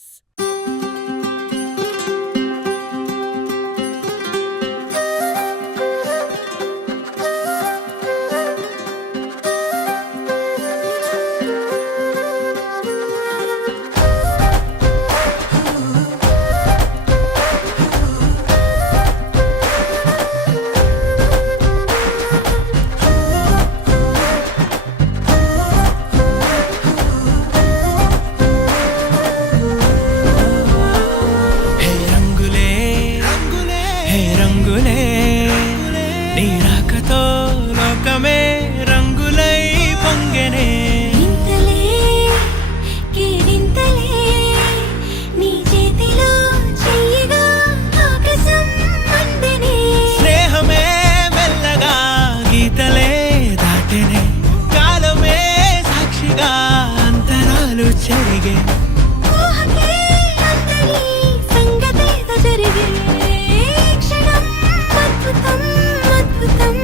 Express. నీ రాకతో లోకమే రంగులై పొంగెనే ఇంతలే కేరింతలే నీ చేతిలో చెయ్యగా ఆకాశం అందెనే స్నేహమే మెల్లగా గీతలే దాటెనే కాలమే సాక్షిగా అంతరాలు చెరిగే ఊహకే అంతని సంగతేదో జరిగే క్షణం అద్భుతం అద్భుతం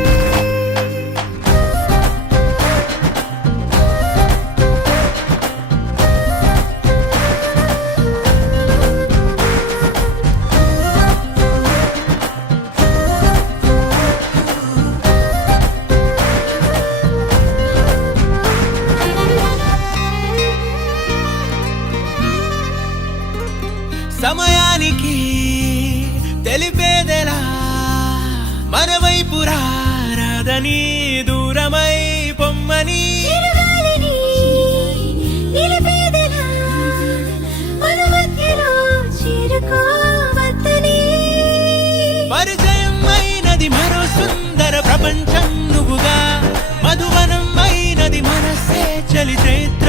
సమయానికి తెలిపేదెలా మన వైపు రాదని దూరమై పొమ్మని చిరుగాలిని నిలిపేదెలా మన మధ్యలో చేరుకోవద్దని పరిచయం అయినది మరో సుందర ప్రపంచం నువ్వుగా మధువనం అయినది మనసే చలి చైత్ర